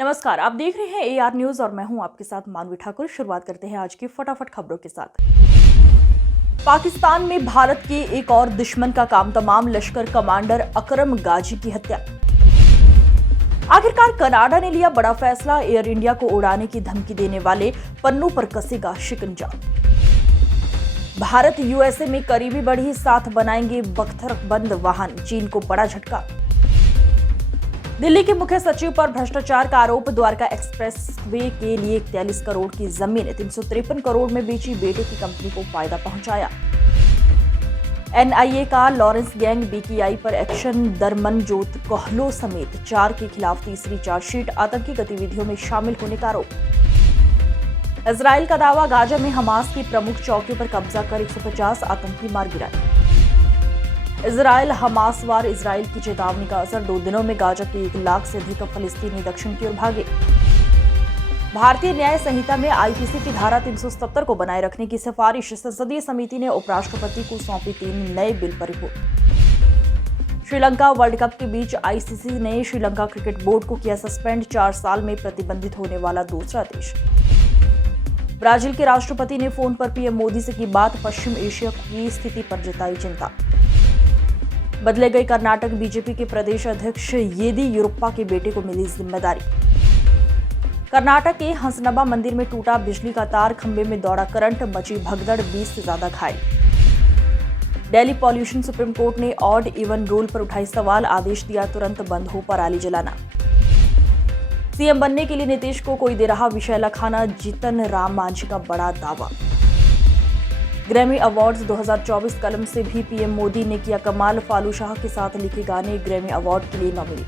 नमस्कार, आप देख रहे हैं एआर न्यूज और मैं हूं आपके साथ मानवी ठाकुर। शुरुआत करते हैं आज की फटाफट खबरों के साथ। पाकिस्तान में भारत के एक और दुश्मन का काम तमाम लश्कर कमांडर अकरम गाजी की हत्या। आखिरकार कनाडा ने लिया बड़ा फैसला, एयर इंडिया को उड़ाने की धमकी देने वाले पन्नू पर कसेगा शिकंजा। भारत यूएसए में करीबी बढ़ी, साथ बनाएंगे बख्तरबंद वाहन, चीन को बड़ा झटका। दिल्ली के मुख्य सचिव पर भ्रष्टाचार का आरोप, द्वारका एक्सप्रेस वे के लिए 43 करोड़ की जमीन 353 करोड़ में बेची, बेटे की कंपनी को फायदा पहुंचाया। एनआईए का लॉरेंस गैंग बीकेआई पर एक्शन, दरमनजोत कोहलो समेत 4 के खिलाफ तीसरी चार्जशीट, आतंकी गतिविधियों में शामिल होने का आरोप। इजराइल का दावा, गाजा में हमास की प्रमुख चौकियों पर कब्जा कर 150 आतंकी मार गिराए। इजराइल हमास वार, इजराइल की चेतावनी का असर, 2 दिनों में गाजा के 1 लाख से अधिक फलस्तीनी दक्षिण की ओर भागे। भारतीय न्याय संहिता में आईपीसी की धारा 370 को बनाए रखने की सिफारिश, संसदीय समिति ने उपराष्ट्रपति को सौंपी 3 नए बिल पर रिपोर्ट। श्रीलंका वर्ल्ड कप के बीच आईसीसी ने श्रीलंका क्रिकेट बोर्ड को किया सस्पेंड, 4 साल में प्रतिबंधित होने वाला दूसरा देश। ब्राजील के राष्ट्रपति ने फोन पर पीएम मोदी से की बात, पश्चिम एशिया की स्थिति पर जताई चिंता। बदले गए कर्नाटक बीजेपी के प्रदेश अध्यक्ष येदियुरप्पा के बेटे को मिली जिम्मेदारी। कर्नाटक के हंसनबा मंदिर में टूटा बिजली का तार, खंभे में दौड़ा करंट, मची भगदड़, 20 से ज्यादा घायल। दिल्ली पॉल्यूशन, सुप्रीम कोर्ट ने ऑड इवन रूल पर उठाई सवाल, आदेश दिया तुरंत बंद हो पराली जलाना। सीएम बनने के लिए नीतीश को कोई दे रहा विषैला खाना, जीतन राम मांझी का बड़ा दावा। ग्रैमी अवार्ड्स 2024 कलम से भी पीएम मोदी ने किया कमाल, फालू शाह के साथ लिखे गाने ग्रैमी अवार्ड के लिए नॉमिनी।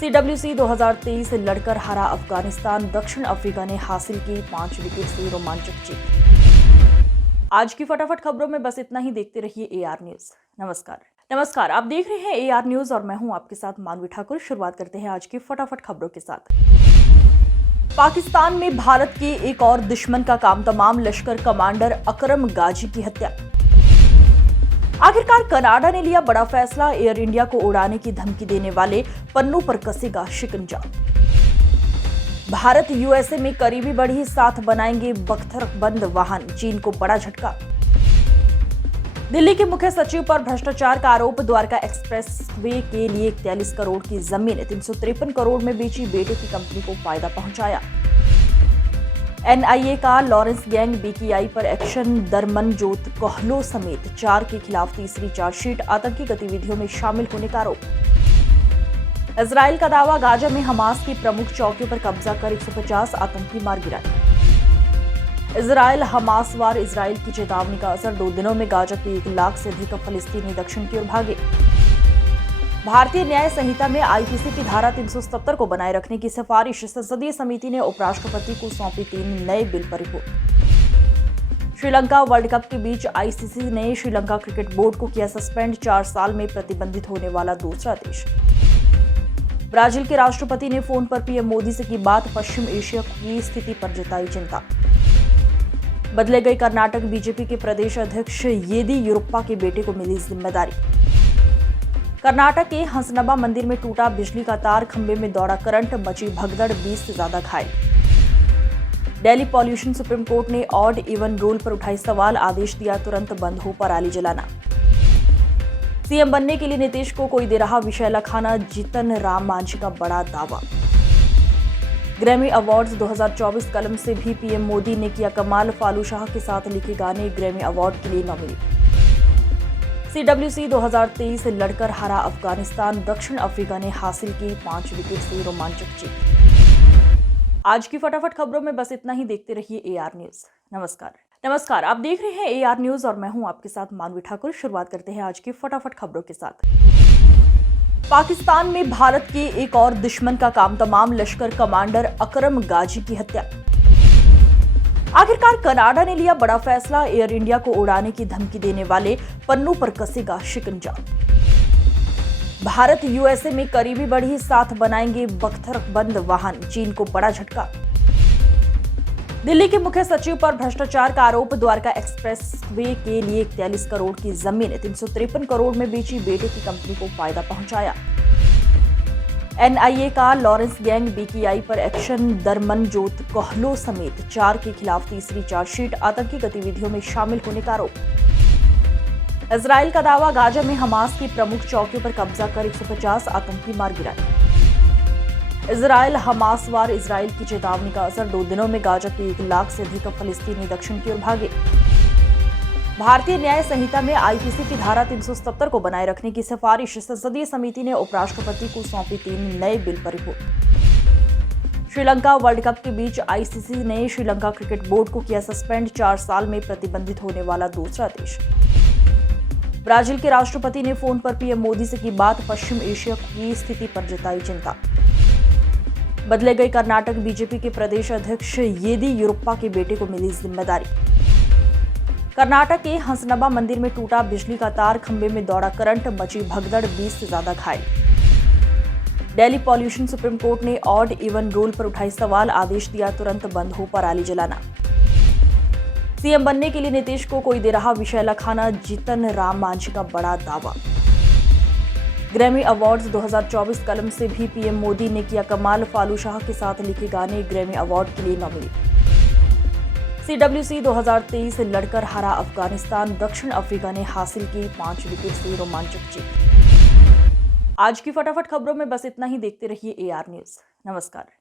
सीडब्ल्यूसी 2023 लड़कर हारा अफगानिस्तान, दक्षिण अफ्रीका ने हासिल की 5 विकेट से रोमांचक जीत। आज की फटाफट खबरों में बस इतना ही। देखते रहिए एआर न्यूज। नमस्कार, आप देख रहे हैं एआर न्यूज और मैं हूं आपके साथ मानवी ठाकुर। शुरुआत करते हैं आज की फटाफट खबरों के साथ। पाकिस्तान में भारत के एक और दुश्मन का काम तमाम लश्कर कमांडर अकरम गाजी की हत्या। आखिरकार कनाडा ने लिया बड़ा फैसला, एयर इंडिया को उड़ाने की धमकी देने वाले पन्नू पर कसेगा शिकंजा। भारत यूएसए में करीबी बढ़ी, साथ बनाएंगे बख्तरबंद वाहन, चीन को बड़ा झटका। दिल्ली के मुख्य सचिव पर भ्रष्टाचार का आरोप, द्वारका एक्सप्रेस वे के लिए 43 करोड़ की जमीन 353 करोड़ में बेची, बेटे की कंपनी को फायदा पहुंचाया। एनआईए का लॉरेंस गैंग बीकेआई पर एक्शन, दरमनजोत कोहलो समेत 4 के खिलाफ तीसरी चार्जशीट, आतंकी गतिविधियों में शामिल होने का आरोप। इजराइल का दावा, गाजा में हमास की प्रमुख चौकियों पर कब्जा कर 150 आतंकी मार गिराए। इजराइल हमास वार, इजराइल की चेतावनी का असर, 2 दिनों में गाजा के 1 लाख से अधिक फलस्तीनी दक्षिण की ओर भागे। भारतीय न्याय संहिता में आईपीसी की धारा 370 को बनाए रखने की सिफारिश, संसदीय समिति ने उपराष्ट्रपति को सौंपी 3 नए बिल पर रिपोर्ट। श्रीलंका वर्ल्ड कप के बीच आईसीसी ने श्रीलंका क्रिकेट बोर्ड को किया सस्पेंड, 4 साल में प्रतिबंधित होने वाला दूसरा देश। ब्राजील के राष्ट्रपति ने फोन पर पीएम मोदी से की बात, पश्चिम एशिया की स्थिति पर जताई चिंता। बदले गए कर्नाटक बीजेपी के प्रदेश अध्यक्ष येदियुरप्पा के बेटे को मिली जिम्मेदारी। कर्नाटक के हंसनबा मंदिर में टूटा बिजली का तार, खंभे में दौड़ा करंट, मची भगदड़, 20 से ज्यादा घायल। दिल्ली पॉल्यूशन, सुप्रीम कोर्ट ने ऑड इवन रूल पर उठाई सवाल, आदेश दिया तुरंत बंद हो पराली जलाना। सीएम बनने के लिए नीतीश को कोई दे रहा विषैला खाना, जीतन राम मांझी का बड़ा दावा। ग्रैमी अवार्ड्स 2024 कलम से भी पीएम मोदी ने किया कमाल, फालू शाह के साथ लिखे गाने ग्रैमी अवार्ड के लिए नॉमिनी। सीडब्ल्यूसी 2023 लड़कर हारा अफगानिस्तान, दक्षिण अफ्रीका ने हासिल की 5 विकेट से रोमांचक जीत। आज की फटाफट खबरों में बस इतना ही। देखते रहिए एआर न्यूज। नमस्कार, आप देख रहे हैं एआर न्यूज और मैं हूं आपके साथ मानवी ठाकुर। शुरुआत करते हैं आज की फटाफट खबरों के साथ। पाकिस्तान में भारत के एक और दुश्मन का काम तमाम लश्कर कमांडर अकरम गाजी की हत्या। आखिरकार कनाडा ने लिया बड़ा फैसला, एयर इंडिया को उड़ाने की धमकी देने वाले पन्नू पर कसेगा शिकंजा। भारत यूएसए में करीबी बढ़ी, साथ बनाएंगे बख्तरबंद वाहन, चीन को बड़ा झटका। दिल्ली के मुख्य सचिव पर भ्रष्टाचार का आरोप, द्वारका एक्सप्रेस वे के लिए 43 करोड़ की जमीन 353 करोड़ में बेची, बेटे की कंपनी को फायदा पहुंचाया। एनआईए का लॉरेंस गैंग बीकेआई पर एक्शन, दरमनजोत कोहलो समेत 4 के खिलाफ तीसरी चार्जशीट, आतंकी गतिविधियों में शामिल होने का आरोप। इजराइल का दावा, गाजा में हमास की प्रमुख चौकियों पर कब्जा कर 150 आतंकी मार गिराए। इजराइल हमास वार इजराइल की चेतावनी का असर, 2 दिनों में गाजा के 1 लाख से अधिक फलस्तीनी दक्षिण की ओर भागे। भारतीय न्याय संहिता में आईपीसी की धारा 370 को बनाए रखने की सिफारिश, संसदीय समिति ने उपराष्ट्रपति को सौंपी 3 नए बिल पर रिपोर्ट। श्रीलंका वर्ल्ड कप के बीच आईसीसी ने श्रीलंका क्रिकेट बोर्ड को किया सस्पेंड, 4 साल में प्रतिबंधित होने वाला दूसरा देश। ब्राजील के राष्ट्रपति ने फोन पर पीएम मोदी से की बात, पश्चिम एशिया की स्थिति पर जताई चिंता। बदले गए कर्नाटक बीजेपी के प्रदेश अध्यक्ष येदियुरप्पा के बेटे को मिली जिम्मेदारी। कर्नाटक के हंसनबा मंदिर में टूटा बिजली का तार, खंभे में दौड़ा करंट, मची भगदड़, 20 से ज्यादा घायल। दिल्ली पॉल्यूशन, सुप्रीम कोर्ट ने ऑड इवन रूल पर उठाई सवाल, आदेश दिया तुरंत बंद हो पराली जलाना। सीएम बनने के लिए नीतीश को कोई दे रहा विषैला खाना, जीतन राम मांझी का बड़ा दावा। ग्रैमी अवार्ड्स 2024 कलम से भी पीएम मोदी ने किया कमाल, फालू शाह के साथ लिखे गाने ग्रैमी अवार्ड के लिए नॉमिनेट। CWC 2023 लड़कर हरा अफगानिस्तान, दक्षिण अफ्रीका ने हासिल की 5 विकेट से रोमांचक जीत। आज की फटाफट खबरों में बस इतना ही। देखते रहिए AR न्यूज। नमस्कार।